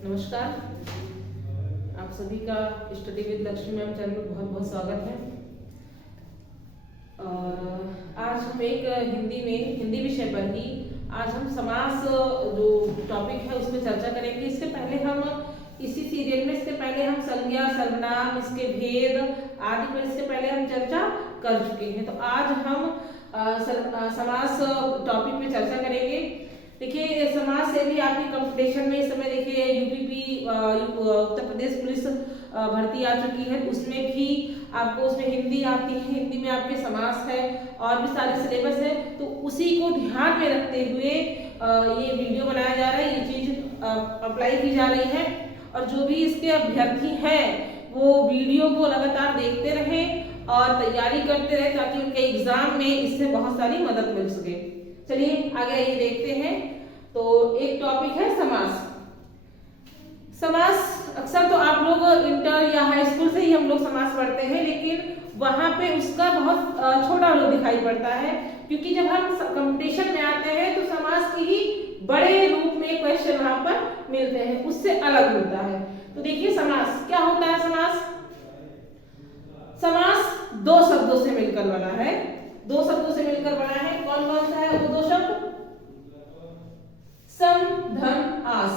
नमस्कार, आप सभी का study with Lakshmi ma'am channel में बहुत बहुत स्वागत है। आज हम एक हिंदी विषय पर ही आज हम समास जो टॉपिक है उसमें चर्चा करेंगे। इसके पहले हम इसी सीरियल में संज्ञा, सर्वनाम, इसके भेद आदि पर इसके पहले हम चर्चा कर चुके हैं। तो आज हम समास टॉपिक में चर्चा करेंगे। देखिए, समाज से भी आपकी कंपटीशन में इस समय देखिए यूपीपी उत्तर प्रदेश पुलिस भर्ती आ चुकी है, उसमें भी आपको उसमें हिंदी आती है, हिंदी में आपके समास है और भी सारे सिलेबस है। तो उसी को ध्यान में रखते हुए ये वीडियो बनाया जा रहा है, ये चीज अप्लाई की जा रही है। और जो भी इसके अभ्यर्थी हैं वो वीडियो को लगातार देखते रहें और तैयारी करते रहे ताकि उनके एग्जाम में इससे बहुत सारी मदद मिल सके। चलिए आगे ये देखते हैं। तो एक टॉपिक है समास। समास अक्सर तो आप लोग इंटर या हाई स्कूल से ही हम लोग समास पढ़ते हैं, लेकिन वहां पे उसका बहुत छोटा रूप दिखाई पड़ता है, क्योंकि जब हम कंपटीशन में आते हैं तो समास की ही बड़े रूप में क्वेश्चन वहां पर मिलते हैं, उससे अलग होता है। तो देखिए समास क्या होता है। समास दो शब्दों से मिलकर बना है, दो शब्दों से मिलकर बना है। कौन कौन सा है वो दो शब्द? सम, धन, आस।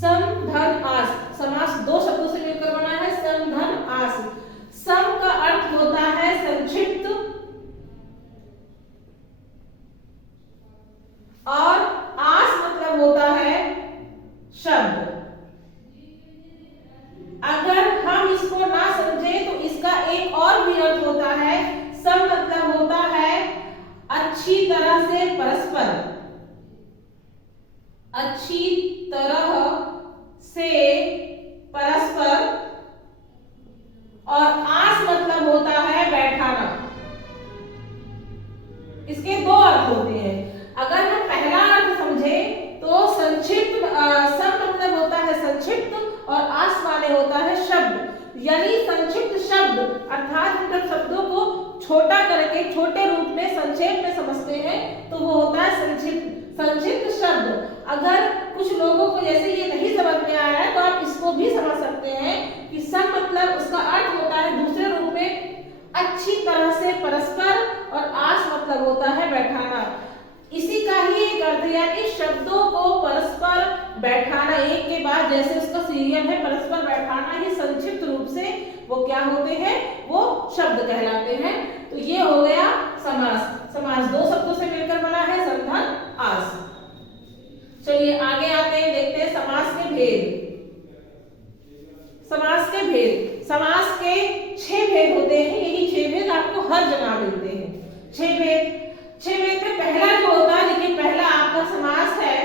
सम, धन, आस। समास दो शब्दों से मिलकर बना है, सम, धन, आस। सम का अर्थ होता है संक्षिप्त और आस मतलब होता है शब्द। अगर हम इसको ना समझे तो इसका एक और भी अर्थ होता है। सम मतलब होता है अच्छी तरह से परस्पर, अच्छी तरह से परस्पर। और आस मतलब होता है बैठाना। इसके दो अर्थ होते हैं। अगर हम पहला अर्थ समझे तो संक्षिप्त, सम मतलब होता है संक्षिप्त और आस माने होता है शब्द। यानी संक्षिप्त शब्द अर्थात हम जब शब्दों को छोटा करके छोटे रूप में संक्षेप में समझते हैं तो वो होता है संक्षिप्त शब्द। अगर कुछ लोगों को जैसे ये नहीं समझ में आ रहा है तो आप इसको भी समझ सकते हैं कि सम मतलब उसका अर्थ होता है दूसरे रूप में अच्छी तरह से परस्पर और आस मतलब होता है बैठाना। इसी का ही एक अर्थ यानी शब्दों को परस्पर बैठाना, एक के बाद जैसे उसका सीरियल है परस्पर बैठाना ही संक्षिप्त रूप से वो क्या होते हैं, वो शब्द कहलाते हैं। तो ये हो गया समास। समास दो शब्दों से मिलकर बना है, सम, धन, आस। चलिए आगे आते हैं, देखते हैं समास के भेद। समास के भेद, समास के 6 भेद होते हैं। यही 6 भेद आपको हर जगह मिलते हैं। 6 भेद में पहला जो होता है, देखिए पहला आपका समास है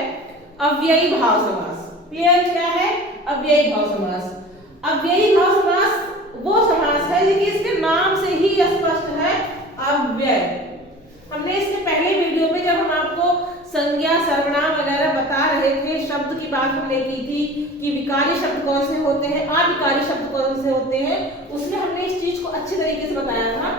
अव्ययी भाव समास। क्लियर? क्या है? अव्ययी भाव समास। अव्ययी भाव समास वो समास है, देखिए इसके नाम से ही स्पष्ट है अव्यय। हमने इसके पहले वीडियो में जब हम आपको संज्ञा, सर्वनाम वगैरह बता रहे थे, शब्द की बात हमने की थी कि विकारी शब्द कौन से होते हैं, अविकारी शब्द कौन से होते हैं, उसमें हमने इस चीज को अच्छे तरीके से बताया था।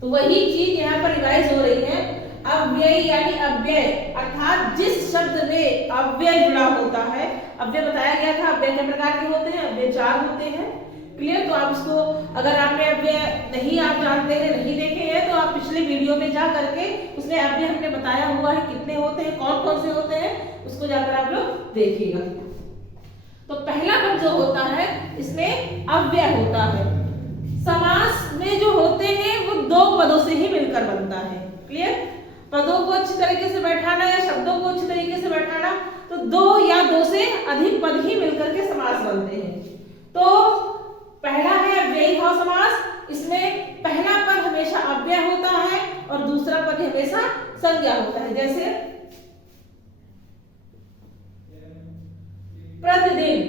तो वही चीज यहाँ पर रिवाइज हो रही है। अव्यय यानी अव्यय अर्थात जिस शब्द में अव्यय जुड़ा होता है। अव्यय बताया गया था, अव्यय के प्रकार के होते हैं, अव्यय 4 होते हैं। क्लियर? तो आप इसको अगर आपने अव्यय नहीं आप जानते हैं, नहीं देखे हैं, तो आप पिछले वीडियो में जा करके उसमें अव्यय हमने बताया हुआ है कितने होते हैं, कौन कौन से होते हैं, उसको जाकर आप लोग देखिएगा। तो पहला पद जो होता है इसमें अव्यय होता है। समास में जो होते हैं वो 2 पदों से ही मिलकर बनता है। क्लियर? पदों को अच्छी तरीके से बैठाना या शब्दों को अच्छी तरीके से बैठाना, तो 2 या 2 से अधिक पद ही मिलकर के समास बनते हैं। तो पहला है अव्ययी भाव समास। इसमें पहला पद हमेशा अव्यय होता है और दूसरा पद हमेशा संज्ञा होता है। जैसे प्रतिदिन,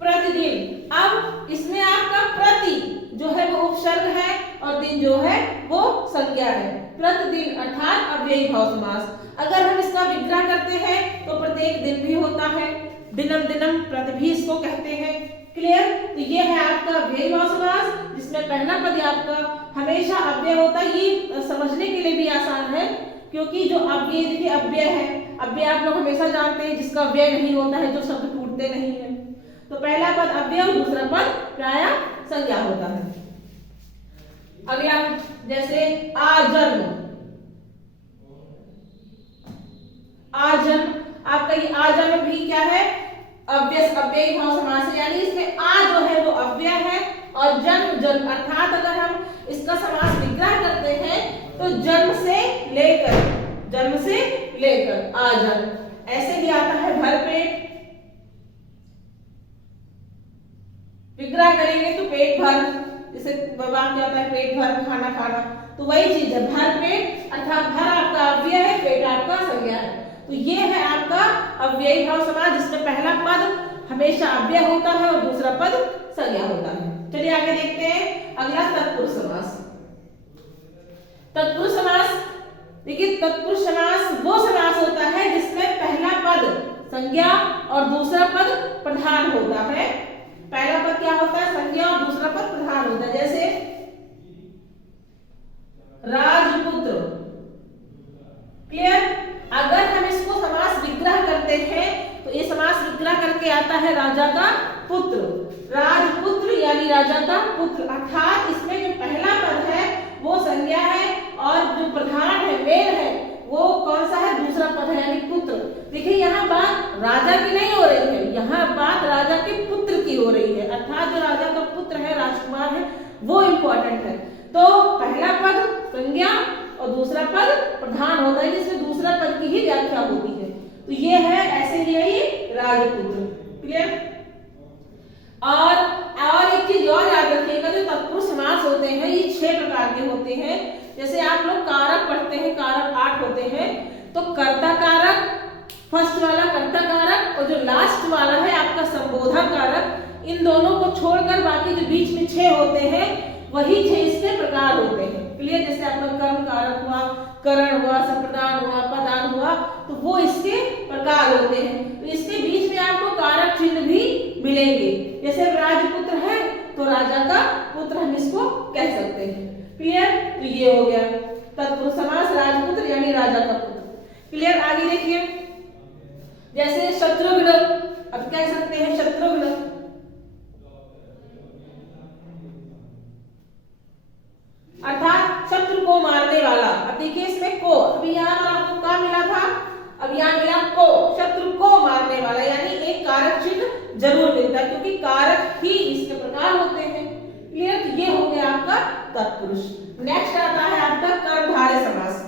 प्रतिदिन। अब इसमें आपका प्रति जो है वो उपसर्ग है और दिन जो है वो संज्ञा है। प्रतिदिन अर्थात अव्ययी भाव समास। अगर हम इसका विग्रह करते हैं तो प्रत्येक दिन भी होता है, दिनम दिनम प्रति भी इसको कहते हैं। क्लियर? तो ये है आपका अव्ययी भाव समास, जिसमें पहला पद आपका हमेशा अव्यय होता है। ये समझने के लिए भी आसान है क्योंकि जो अव्यय, देखिए अव्यय है, अव्यय आप लोग हमेशा जानते हैं जिसका व्यय नहीं होता है, जो शब्द टूटते नहीं है। तो पहला पद अव्यय और दूसरा पद प्रायः संज्ञा होता है। अगला जैसे आजन्म, आजन्म आपका ये आजन्म भी क्या है, अव्यय भाव समास है, यानी इसमें आ जो है वो अव्यय है और जन्म जन्म, अर्थात अगर हम इसका समास विग्रह करते हैं तो जन्म से लेकर आजन्म। ऐसे भी आता है भरपेट, विग्रह करेंगे तो पेट भर, जैसे वाक्य आता है पेट भर खाना खाना, तो वही चीज है भरपेट, अर्थात भर आपका अव्यय है, पेट आपका संज्ञा है। तो ये है आपका अव्ययी भाव समास, जिसमें पहला पद हमेशा अव्यय होता है और दूसरा पद संज्ञा होता है। चलिए आगे देखते हैं अगला तत्पुरुष समास। तत्पुरुष समास, देखिए तत्पुरुष समास वो समास होता है जिसमें पहला पद संज्ञा और दूसरा पद प्रधान होता है। पहला पद क्या होता है, संज्ञा, और दूसरा पद प्रधान होता है। जैसे राजपुत्र, क्लियर। अगर हम इसको समास विग्रह करते हैं तो ये समास विग्रह करके आता है राजा का पुत्र, राजपुत्र यानी राजा का पुत्र, अर्थात इसमें जो पहला पद है वो संज्ञा है और जो प्रधान है, मेल है, वो कौन सा है, दूसरा पद है यानी पुत्र। देखिए यहाँ बात राजा की नहीं हो रही है, यहाँ बात राजा के पुत्र की हो रही है, अर्थात जो राजा का पुत्र है, राजकुमार है, वो इंपॉर्टेंट है। तो पहला पद संज्ञा और दूसरा पद प्रधान होता है, जिसमें दूसरा पद की ही व्याख्या होती है। तो ये है, ऐसे ही है ये राजपुत्र, क्लियर। और एक चीज और याद रखिएगा, जो तत्पुरुष समास होते हैं ये 6 प्रकार के होते हैं। जैसे आप लोग कारक पढ़ते हैं, कारक 8 होते हैं, तो कर्ता कारक, फर्स्ट वाला कर्ता कारक और जो लास्ट वाला है आपका संबोधन कारक, इन दोनों को छोड़कर बाकी जो बीच में 6 होते हैं वही 6 इसके प्रकार होते हैं, क्लियर। जैसे आपका कर्म कारक हुआ, करण हुआ, संप्रदान हुआ, पदान हुआ, तो वो इसके प्रकार होते हैं। तो इसके बीच में आपको कारक चिन्ह भी मिलेंगे। जैसे राजपुत्र है तो राजा का पुत्र हम इसको कह सकते हैं, क्लियर। तो ये हो गया तत्पुरुष समास, राजपुत्र यानी राजा का पुत्र, क्लियर। आगे देखिए जैसे शत्रुघ्न, अब कह सकते हैं शत्रुघ्न, अर्थात शत्रु को मारने वाला। अब देखिए इसमें को, अभी यहाँ आपको का मिला था, अब यहाँ मिला को, शत्रु को मारने वाला, यानी एक कारक चिन्ह जरूर मिलता है क्योंकि कारक ही इसके प्रकार होते हैं, क्लियर। तो ये हो गया आपका तत्पुरुष। नेक्स्ट आता है आपका कर्मधारय समास।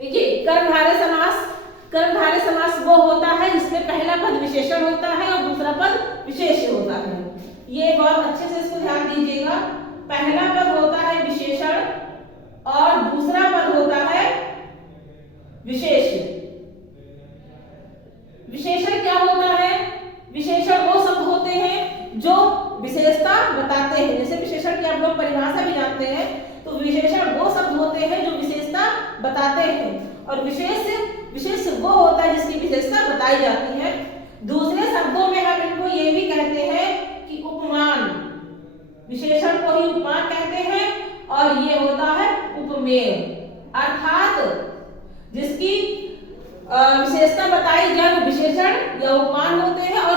देखिए कर्मधारय समास, कर्मधारय समास वो होता है जिसमें पहला पद विशेषण होता है और दूसरा पद विशेष्य होता है। ये बहुत अच्छे से इसको ध्यान दीजिएगा, पहला पद होता है विशेषण और दूसरा पद होता है विशेष्य। विशेषण क्या होता है, विशेषण वो शब्द होते हैं जो विशेषता बताते हैं। जैसे विशेषण की आप लोग परिभाषा भी जानते हैं, तो विशेषण वो शब्द होते हैं जो विशेषता बताते हैं, और विशेष वो होता है जिसकी विशेषता बताई जाती है। दूसरे शब्दों में हम इनको ये भी कहते हैं कि उपमान, विशेषण को ही उपमान कहते हैं, और ये होता है उपमेय, अर्थात जिसकी विशेषता बताई जाए वो विशेषण या उपमान होते हैं, और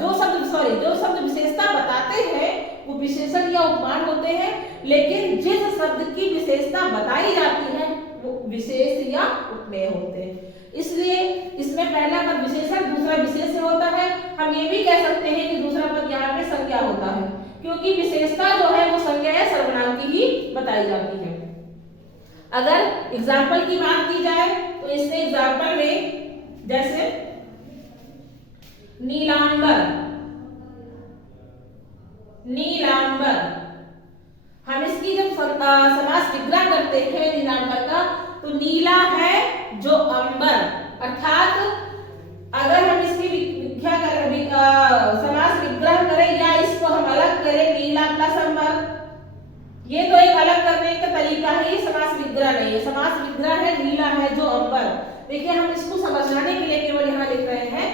जो शब्द विशेषता बताते हैं वो विशेषण या उपमान होते हैं, लेकिन जिस शब्द की विशेषता बताई जाती है वो विशेष या उपमेय होते हैं। इसलिए इसमें पहला पद विशेषण, दूसरा विशेष्य होता है। हम ये भी कह सकते हैं कि दूसरा पद यहाँ पे संज्ञा होता है, क्योंकि विशेषता जो है वो संज्ञा या सर्वनाम की ही बताई जाती है। अगर एग्जाम्पल की बात की जाए तो इसमें एग्जाम्पल में जैसे नीलांबर, नीलांबर, हम इसकी जब समास विग्रह करते हैं नीलांबर का, तो नीला है जो अंबर, अर्थात अगर हम इसकी व्याख्या करें, समास विग्रह करें या इसको हम अलग करें, नीला प्लस अंबर, ये तो एक अलग करने का तरीका है, ये समास विग्रह नहीं है। समास विग्रह है नीला है जो अंबर। देखिए हम इसको समझाने के लिए केवल यहाँ लिख रहे हैं,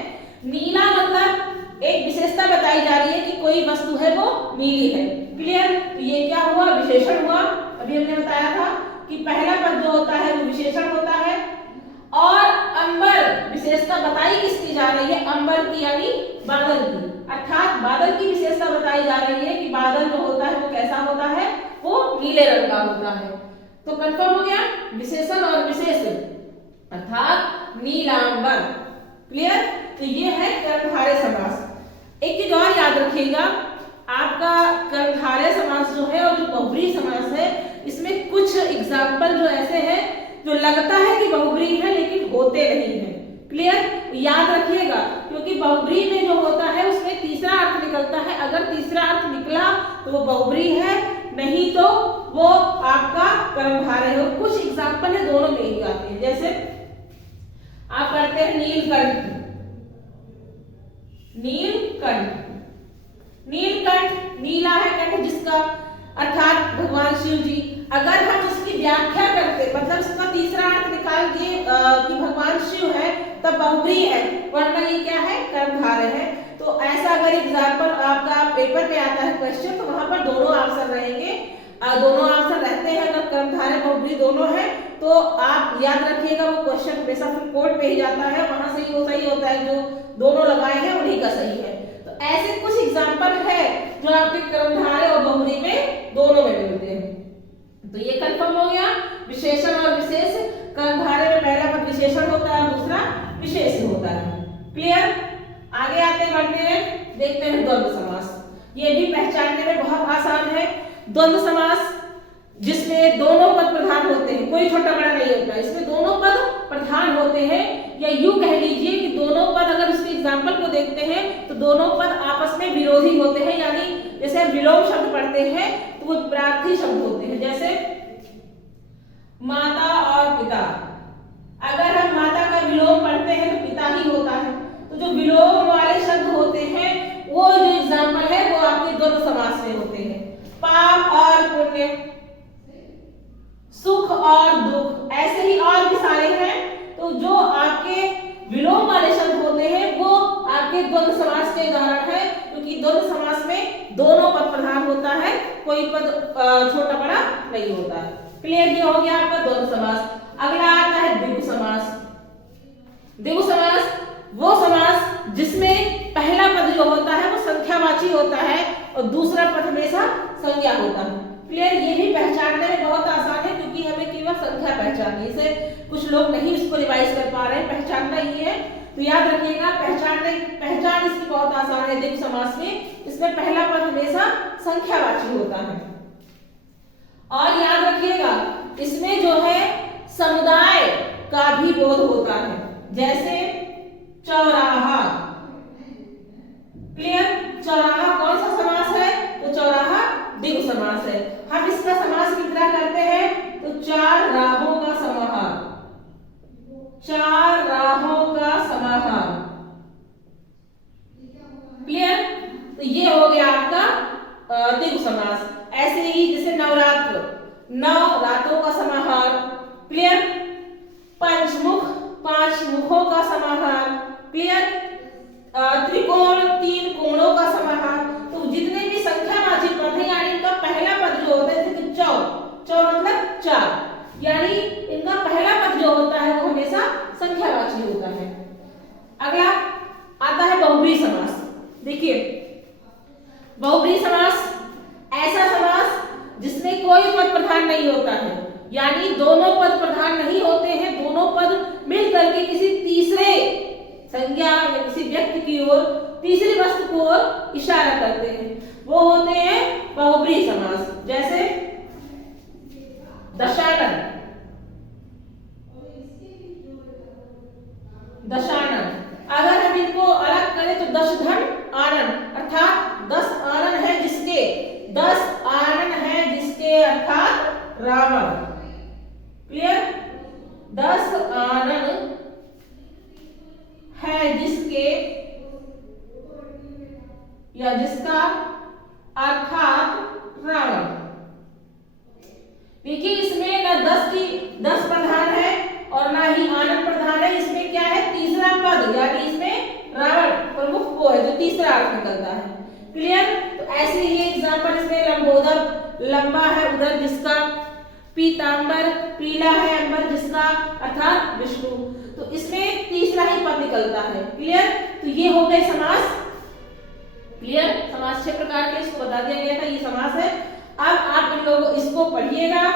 नीला मतलब एक विशेषता बताई जा रही है कि कोई वस्तु है वो नीली है, क्लियर। तो ये क्या हुआ, विशेषण हुआ। अभी हमने बताया था कि पहला पद जो होता है वो विशेषण होता है, और अंबर विशेषता बताई किसकी जा रही है, अंबर की यानी बादल की, अर्थात बादल की विशेषता बताई जा रही है कि बादल जो होता है वो कैसा होता है, वो नीले रंग का होता है। तो कंफर्म हो गया, विशेषण और विशेष अर्थात नीलांबर। क्लियर? तो ये है कर्मधारय समास। एक चीज और याद रखिएगा, आपका कर्मधारय समास जो है और जो बहुब्रीहि समास है, इसमें कुछ एग्जाम्पल जो ऐसे हैं जो लगता है कि बहुब्रीहि है लेकिन होते नहीं है। क्लियर? याद रखिएगा, क्योंकि बहुब्रीहि में जो होता है उसमें तीसरा अर्थ निकलता है, अगर तीसरा अर्थ निकला तो वो बहुब्रीहि है, नहीं तो वो आपका कर्मधारय है। कुछ एग्जाम्पल है दोनों में ही आते हैं, जैसे आप करते हैं नीलकंठ, नीलकंठ, नीलकंठ नीला है कंठ जिसका, अर्थात भगवान शिव जी। अगर हम इसकी व्याख्या करते, मतलब इसका तीसरा अर्थ निकाल दिए कि भगवान शिव है, तब बहुब्रीहि है, वरना ये क्या है, कर्मधारय है। तो ऐसा अगर एग्जाम्पल आपका पेपर में आता है क्वेश्चन, तो वहां पर दोनों आंसर रहेंगे, दोनों आंसर रहते हैं। अगर कर्मधारय बहुब्रीहि दोनों है तो आप याद रखिएगा वो क्वेश्चन हमेशा फिर कोर्ट में ही जाता है, वहां से ही वो सही होता है, जो दोनों लगाए हैं उन्हीं का सही है। तो ऐसे कुछ एग्जाम्पल है जो आपके कर्मधारय और बहुब्रीहि में दोनों में मिलते हैं। तो ये कंफर्म हो गया, विशेषण और विशेष। कर्मधारय में पहला पद विशेषण होता है, दूसरा विशेष होता है। क्लियर? आगे आते बढ़ते हैं, देखते हैं द्वंद्व समास। ये भी पहचानने में बहुत आसान है। द्वंद्व समास जिसमें दोनों पद प्रधान होते हैं, कोई छोटा बड़ा नहीं होता, इसमें दोनों पद प्रधान होते हैं, या यूं कह लीजिए कि दोनों पद, अगर इसके एग्जाम्पल को देखते हैं तो दोनों पद आपस में विरोधी होते हैं, यानी जैसे हम विलोम शब्द पढ़ते हैं तो वो प्रार्थी शब्द होते हैं। जैसे माता और पिता, अगर हम माता का विलोम पढ़ते हैं तो पिता ही होता है। तो जो विलोम वाले शब्द होते हैं वो जो एग्जाम्पल है वो आपके द्वंद्व समास में होते हैं। पाप और पुण्य, सुख और दुख, ऐसे ही और भी सारे हैं। तो जो आपके विलोम वाले शब्द होते हैं वो आपके द्वंद्व समास के उदाहरण है, क्योंकि द्वंद्व समास में दोनों पद प्रधान होता है, कोई पद छोटा बड़ा नहीं होता है। क्लियर? ये हो गया आपका द्वंद्व समास। अगला आता है द्विगु समास। द्विगु समास वो समास जिसमें पहला पद जो होता है वो संख्यावाची होता है और दूसरा पद हमेशा संज्ञा होता है। क्लियर? ये भी पहचानने में बहुत आसान है, क्योंकि हमें केवल संख्या पहचाननी, इसे कुछ लोग नहीं इसको रिवाइज कर पा रहे हैं, पहचानना ही है। तो याद रखिएगा, पहचान इसकी बहुत आसान है द्विगु समास में, इसमें पहला पद हमेशा संख्यावाची होता है। और याद रखिएगा इसमें जो है समुदाय का भी बोध होता है, जैसे चौराहा। क्लियर? चौराहा कौन सा समास है? तो चौराहा द्विगु समास है। हम इसका समास किस तरह करते हैं? तो चार राहों का समाहार, चार राहों का समाहार। क्लियर? तो ये हो गया आपका द्विगु समास। ऐसे ही जैसे नवरात्र, नौ रातों का समाहार। क्लियर? पंचमुख, पांच मुखों का समाहार। क्लियर? त्रिकोण, तीन कोणों का समाहार। तो जितने भी संख्यावाची पद हैं, यानी इनका पहला पद जो होता है, जैसे चौ, चौ मतलब चार, यानी इनका पहला पद जो होता है वो हमेशा संख्यावाची होता है। अगला आता है बहुब्रीहि समास। देखिए बहुब्रीहि समास ऐसा समास जिसमें कोई पद प्रधान नहीं होता है, यानी दोनों पद प्रधान नहीं होते हैं, दोनों पद मिल करके किसी तीसरे संज्ञा या किसी व्यक्ति की ओर, तीसरी वस्तु को ओर इशारा करते हैं, वो होते हैं बहुब्रीहि समास। जैसे दशानन, दशानन, अगर हम इनको अलग करें तो दशधन आनन, अर्थात 10 आनन है जिसके, 10 आनन है जिसके, अर्थात रावण। क्लियर? 10 आनन है जिसके या जिसका, अर्थात रावण। देखिए इसमें ना 10 प्रधान है और ना ही आनंद प्रधान है, इसमें क्या है, तीसरा पद, यानी इसमें रावण प्रमुख वो है जो तीसरा अर्थ निकलता है। क्लियर? तो ऐसे ही एग्जांपल इसमें लंबोदर, लंबा है उधर जिसका, पीतांबर, पीला है अंबर जिसका, अर्थात विष्णु। तो इसमें तीसरा ही पद निकलता है। क्लियर? तो ये हो गए समास। क्लियर? समास 6 प्रकार के, इसको बता दिया गया था, ये समास है। अब आप इन लोगों इसको पढ़िएगा,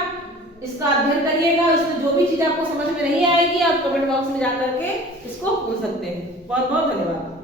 इसका अध्ययन करिएगा, इसमें जो भी चीज आपको समझ में नहीं आएगी आप कमेंट बॉक्स में जाकर के इसको पूछ सकते हैं। बहुत बहुत धन्यवाद।